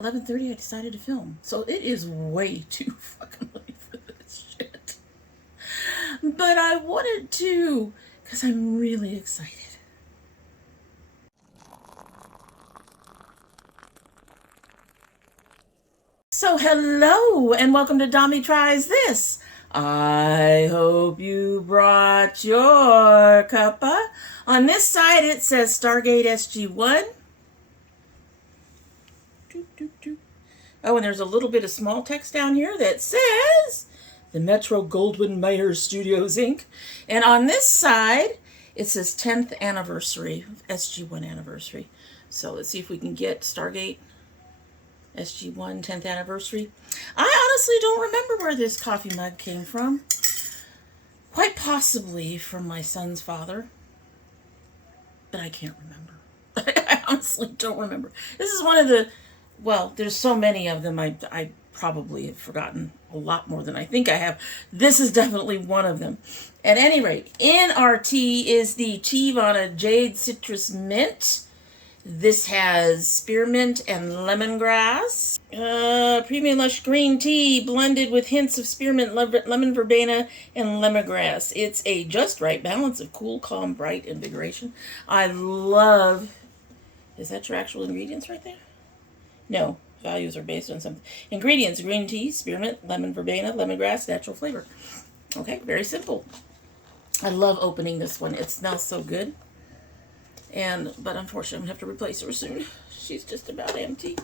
11:30 I decided to film. So it is way too fucking late for this shit. But I wanted to because I'm really excited. So hello and welcome to Dommy Tries This. I hope you brought your cuppa. On this side it says Stargate SG1. Oh, and there's a little bit of small text down here that says the Metro Goldwyn Mayer Studios Inc. And on this side, it says 10th anniversary, SG1 anniversary. So let's see if we can get Stargate SG1 10th anniversary. I honestly don't remember where this coffee mug came from. Quite possibly from my son's father. But I can't remember. I honestly don't remember. This is one of the... Well, there's so many of them, I probably have forgotten a lot more than I think I have. This is definitely one of them. At any rate, in our tea is the Teavana Jade Citrus Mint. This has spearmint and lemongrass. Premium Lush green tea blended with hints of spearmint, lemon verbena, and lemongrass. It's a just right balance of cool, calm, bright invigoration. I love... Is that your actual ingredients right there? No, values are based on something. Ingredients: green tea, spearmint, lemon verbena, lemongrass, natural flavor. Okay, very simple. I love opening this one. It smells so good. But unfortunately, I'm going to have to replace her soon. She's just about empty.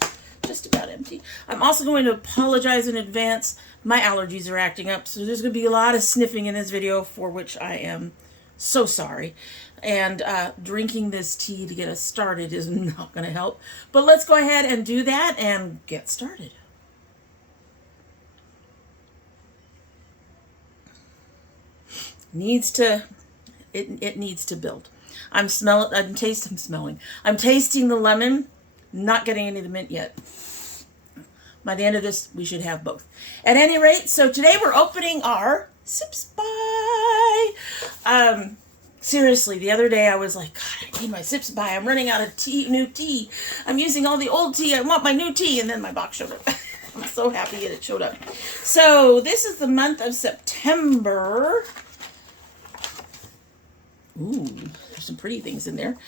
Just about empty. I'm also going to apologize in advance. My allergies are acting up, so there's going to be a lot of sniffing in this video, for which I am so sorry. And drinking this tea to get us started is not going to help. But let's go ahead and do that and get started. It needs to build. I'm tasting the lemon, not getting any of the mint yet. By the end of this, we should have both. At any rate, so today we're opening our Sipsby. Seriously, the other day I was like, God, I need my Sipsby. I'm running out of new tea. I'm using all the old tea. I want my new tea. And then my box showed up. I'm so happy that it showed up. So this is the month of September. Ooh, there's some pretty things in there.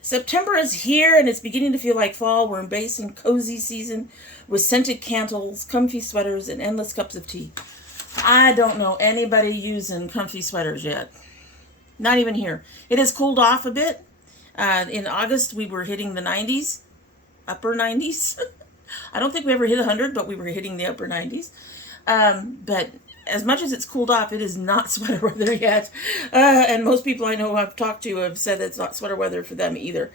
September is here and it's beginning to feel like fall. We're embracing cozy season with scented candles, comfy sweaters, and endless cups of tea. I don't know anybody using comfy sweaters yet. Not even here. It has cooled off a bit. In August, we were hitting the 90s, upper 90s. I don't think we ever hit 100, but we were hitting the upper 90s. But as much as it's cooled off, it is not sweater weather yet. And most people I know I've talked to have said it's not sweater weather for them either.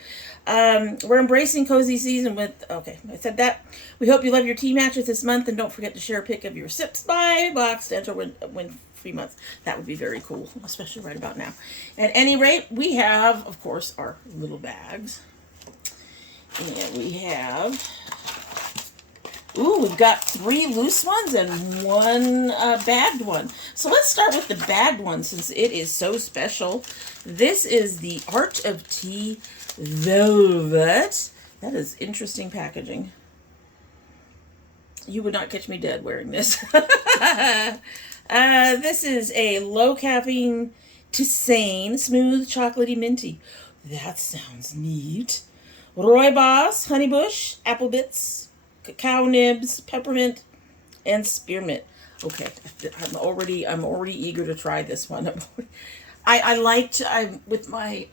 We're embracing cozy season with... Okay, I said that. We hope you love your tea matches this month, and don't forget to share a pic of your Sipsby box to enter win free months. That would be very cool, especially right about now. At any rate, we have, of course, our little bags. And we have... Ooh, we've got 3 loose ones and 1 bagged one. So let's start with the bagged one since it is so special. This is the Art of Tea Velvet. That is interesting packaging. You would not catch me dead wearing this. This is a low caffeine tisane, smooth, chocolatey, minty. That sounds neat. Rooibos, honeybush, apple bits, cacao nibs, peppermint, and spearmint. Okay, I'm already eager to try this one. With my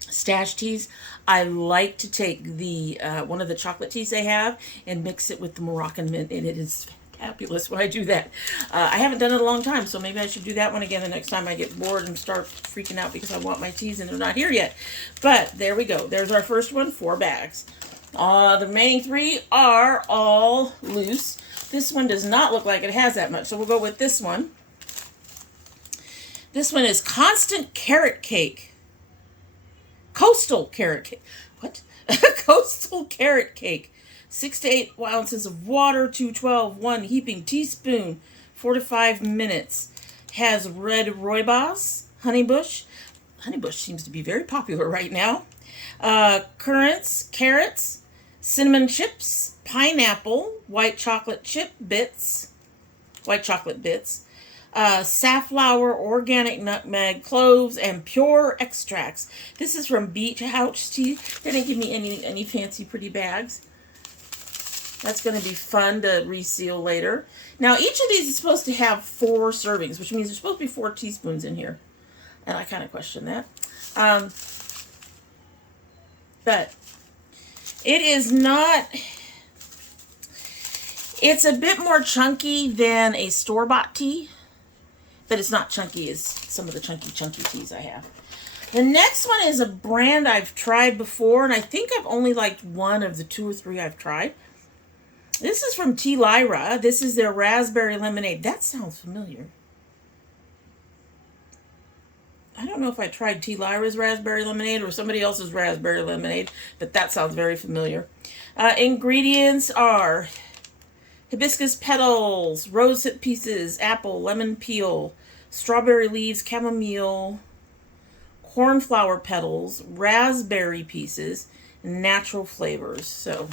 stash teas, I like to take the one of the chocolate teas they have and mix it with the Moroccan mint, and it is fabulous when I do that. I haven't done it in a long time, so maybe I should do that one again the next time I get bored and start freaking out because I want my teas and they're not here yet. But there we go. There's our first one, 4 bags. The remaining 3 are all loose. This one does not look like it has that much, so we'll go with this one. This one is Constant Carrot Cake. Coastal Carrot Cake. What? Coastal Carrot Cake. 6 to 8 ounces of water, 212, 1 heaping teaspoon, 4 to 5 minutes. Has red rooibos, honeybush. Honeybush seems to be very popular right now. Currants, carrots, cinnamon chips, pineapple, white chocolate bits, safflower, organic nutmeg, cloves, and pure extracts. This is from Beach House Tea. They didn't give me any fancy pretty bags. That's going to be fun to reseal later. Now, each of these is supposed to have 4 servings, which means there's supposed to be 4 teaspoons in here. And I kind of question that. But it is not... It's a bit more chunky than a store-bought tea. But it's not chunky as some of the chunky teas I have. The next one is a brand I've tried before. And I think I've only liked one of the 2 or 3 I've tried. This is from Lurella. This is their raspberry lemonade. That sounds familiar. I don't know if I tried Lurella's raspberry lemonade or somebody else's raspberry lemonade, but that sounds very familiar. Ingredients are hibiscus petals, rosehip pieces, apple, lemon peel, strawberry leaves, chamomile, cornflower petals, raspberry pieces, natural flavors. So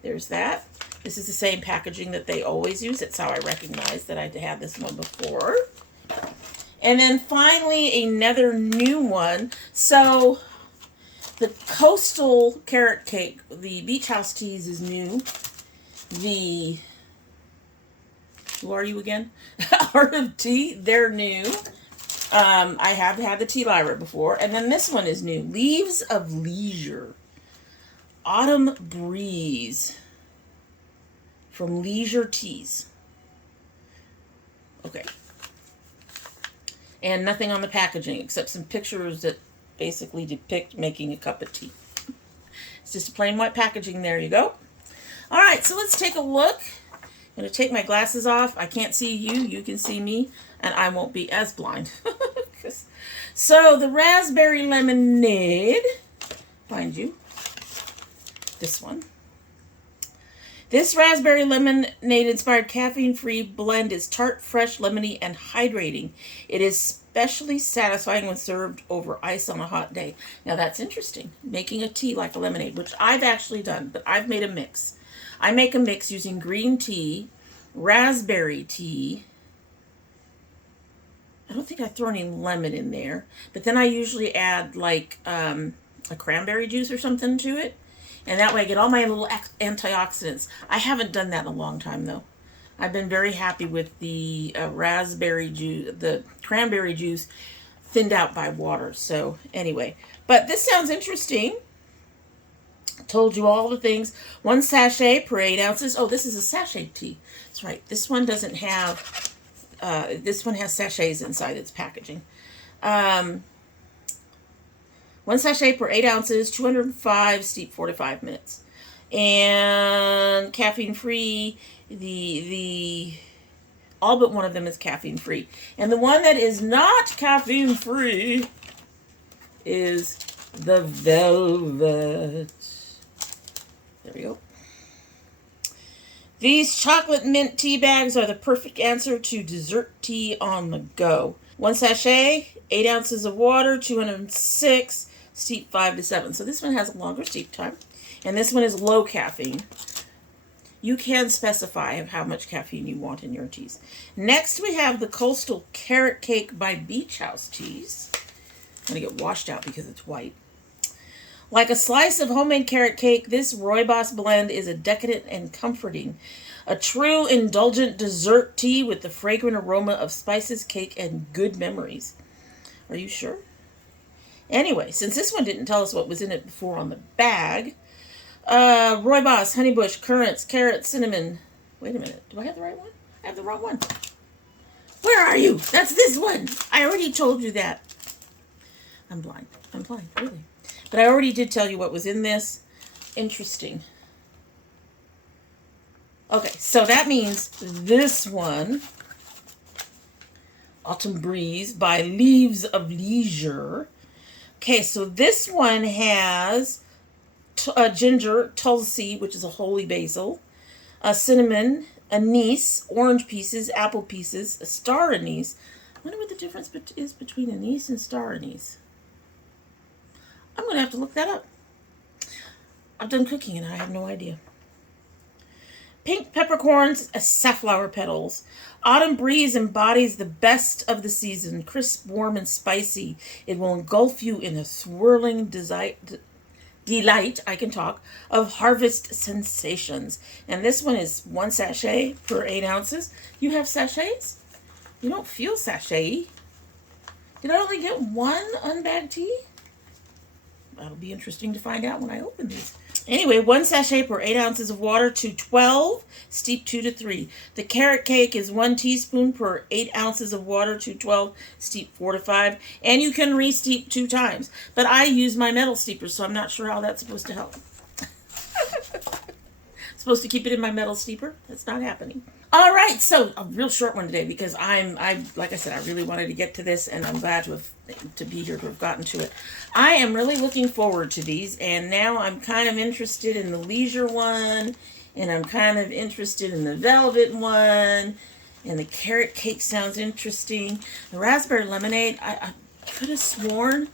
there's that. This is the same packaging that they always use. That's how I recognize that I'd had this one before. And then finally, another new one. So the Coastal Carrot Cake, the Beach House Teas is new. The, who are you again? Art of Tea, they're new. I have had the Lurella before. And then this one is new. Leaves of Leisure. Autumn Breeze. From Leisure Teas. Okay. And nothing on the packaging except some pictures that basically depict making a cup of tea. It's just a plain white packaging. There you go. All right, so let's take a look. I'm going to take my glasses off. I can't see you. You can see me. And I won't be as blind. So the raspberry lemonade. Find you. This one. This raspberry lemonade-inspired caffeine-free blend is tart, fresh, lemony, and hydrating. It is especially satisfying when served over ice on a hot day. Now, that's interesting. Making a tea like a lemonade, which I've actually done, but I've made a mix. I make a mix using green tea, raspberry tea. I don't think I throw any lemon in there, but then I usually add, like, a cranberry juice or something to it. And that way I get all my little antioxidants. I haven't done that in a long time, though. I've been very happy with the raspberry juice, the cranberry juice thinned out by water. So anyway, but this sounds interesting. Told you all the things. 1 sachet per 8 ounces. Oh, this is a sachet tea. That's right. This one doesn't have, this one has sachets inside its packaging. 1 sachet per 8 ounces, 205, steep 45 minutes. And caffeine free, the all but one of them is caffeine free. And the one that is not caffeine free is the Velvet. There we go. These chocolate mint tea bags are the perfect answer to dessert tea on the go. 1 sachet, 8 ounces of water, 206, steep 5 to 7. So this one has a longer steep time. And this one is low caffeine. You can specify how much caffeine you want in your teas. Next we have the Coastal Carrot Cake by Beach House Teas. I'm going to get washed out because it's white. Like a slice of homemade carrot cake, this rooibos blend is a decadent and comforting. A true indulgent dessert tea with the fragrant aroma of spices, cake, and good memories. Are you sure? Anyway, since this one didn't tell us what was in it before on the bag, rooibos, honeybush, currants, carrots, cinnamon. Wait a minute. Do I have the right one? I have the wrong one. Where are you? That's this one. I already told you that. I'm blind. I'm blind, really. But I already did tell you what was in this. Interesting. Okay, so that means this one, Autumn Breeze by Leaves of Leisure. Okay, so this one has ginger, tulsi, which is a holy basil, cinnamon, anise, orange pieces, apple pieces, a star anise. I wonder what the difference is between anise and star anise. I'm going to have to look that up. I've done cooking and I have no idea. Pink peppercorns, safflower petals. Autumn breeze embodies the best of the season. Crisp, warm, and spicy. It will engulf you in a swirling delight, I can talk, of harvest sensations. And this one is 1 sachet per 8 ounces. You have sachets? You don't feel sachet. Did I only get 1 unbagged tea? That'll be interesting to find out when I open these. Anyway, 1 sachet per 8 ounces of water to 12, steep 2 to 3. The carrot cake is 1 teaspoon per 8 ounces of water to 12, steep 4 to 5. And you can re-steep 2 times. But I use my metal steeper, so I'm not sure how that's supposed to help. Supposed to keep it in my metal steeper? That's not happening. All right, so a real short one today because I like I said, I really wanted to get to this, and I'm glad to be here to have gotten to it. I am really looking forward to these, and now I'm kind of interested in the leisure one, and I'm kind of interested in the velvet one, and the carrot cake sounds interesting. The raspberry lemonade, I could have sworn.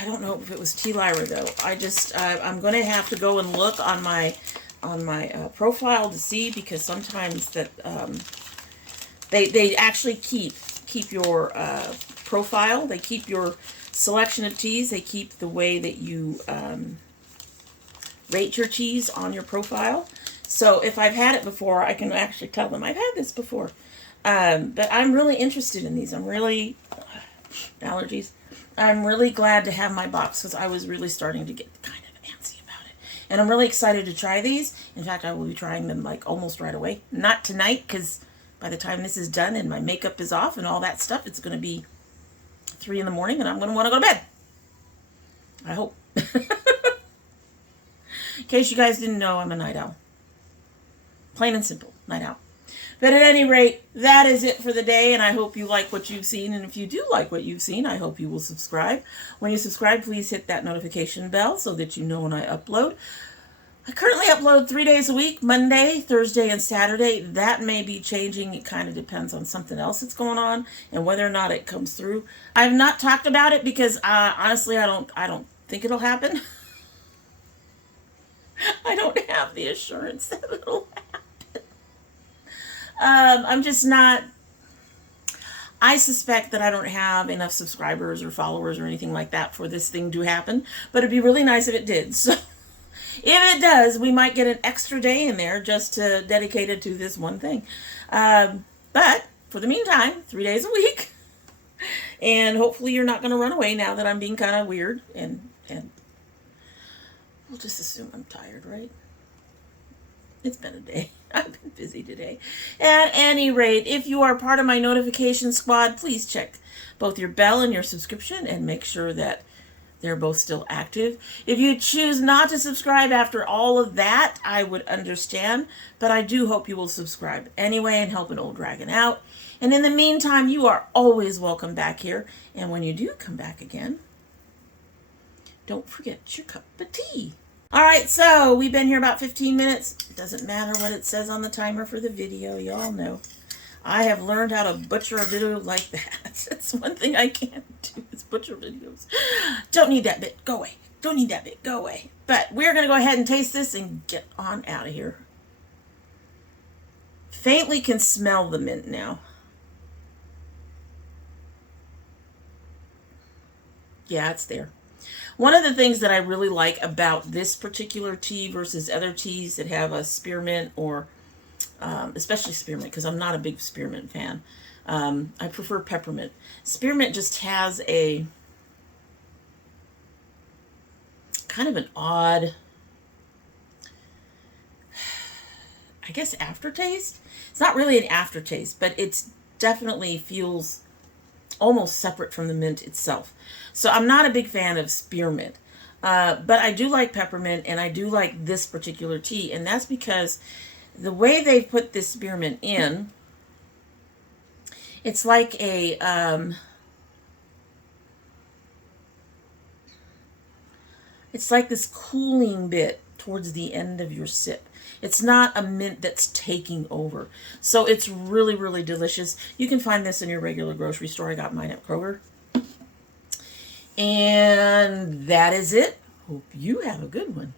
I don't know if it was T-Lyra though. I'm going to have to go and look on my profile to see, because sometimes that they actually keep your profile. They keep your selection of teas. They keep the way that you rate your teas on your profile. So if I've had it before, I can actually tell them I've had this before. But I'm really interested in these. I'm really allergies. I'm really glad to have my box because I was really starting to get kind of antsy about it. And I'm really excited to try these. In fact, I will be trying them like almost right away. Not tonight, because by the time this is done and my makeup is off and all that stuff, it's going to be 3 in the morning and I'm going to want to go to bed. I hope. In case you guys didn't know, I'm a night owl. Plain and simple, night owl. But at any rate, that is it for the day, and I hope you like what you've seen. And if you do like what you've seen, I hope you will subscribe. When you subscribe, please hit that notification bell so that you know when I upload. I currently upload 3 days a week, Monday, Thursday, and Saturday. That may be changing. It kind of depends on something else that's going on and whether or not it comes through. I've not talked about it because honestly, I don't think it'll happen. I don't have the assurance that it'll happen. I'm just not, I suspect that I don't have enough subscribers or followers or anything like that for this thing to happen, but it'd be really nice if it did. So if it does, we might get an extra day in there just to dedicate it to this one thing. But for the meantime, 3 days a week, and hopefully you're not going to run away now that I'm being kind of weird, and we'll just assume I'm tired, right? It's been a day. I've been busy today. At any rate, if you are part of my notification squad, please check both your bell and your subscription and make sure that they're both still active. If you choose not to subscribe after all of that, I would understand, but I do hope you will subscribe anyway and help an old dragon out. And in the meantime, you are always welcome back here. And when you do come back again, don't forget your cup of tea. All right, so we've been here about 15 minutes. It doesn't matter what it says on the timer for the video. Y'all know. I have learned how to butcher a video like that. That's one thing I can't do is butcher videos. Don't need that bit. Go away. Don't need that bit. Go away. But we're going to go ahead and taste this and get on out of here. Faintly can smell the mint now. Yeah, it's there. One of the things that I really like about this particular tea versus other teas that have a spearmint or especially spearmint, because I'm not a big spearmint fan. I prefer peppermint. Spearmint just has a kind of an odd, I guess, aftertaste. It's not really an aftertaste, but it's definitely feels almost separate from the mint itself. So I'm not a big fan of spearmint, but I do like peppermint, and I do like this particular tea, and that's because the way they put this spearmint in, it's like a it's like this cooling bit towards the end of your sip. It's not a mint that's taking over. So it's really, really delicious. You can find this in your regular grocery store. I got mine at Kroger. And that is it Hope you have a good one.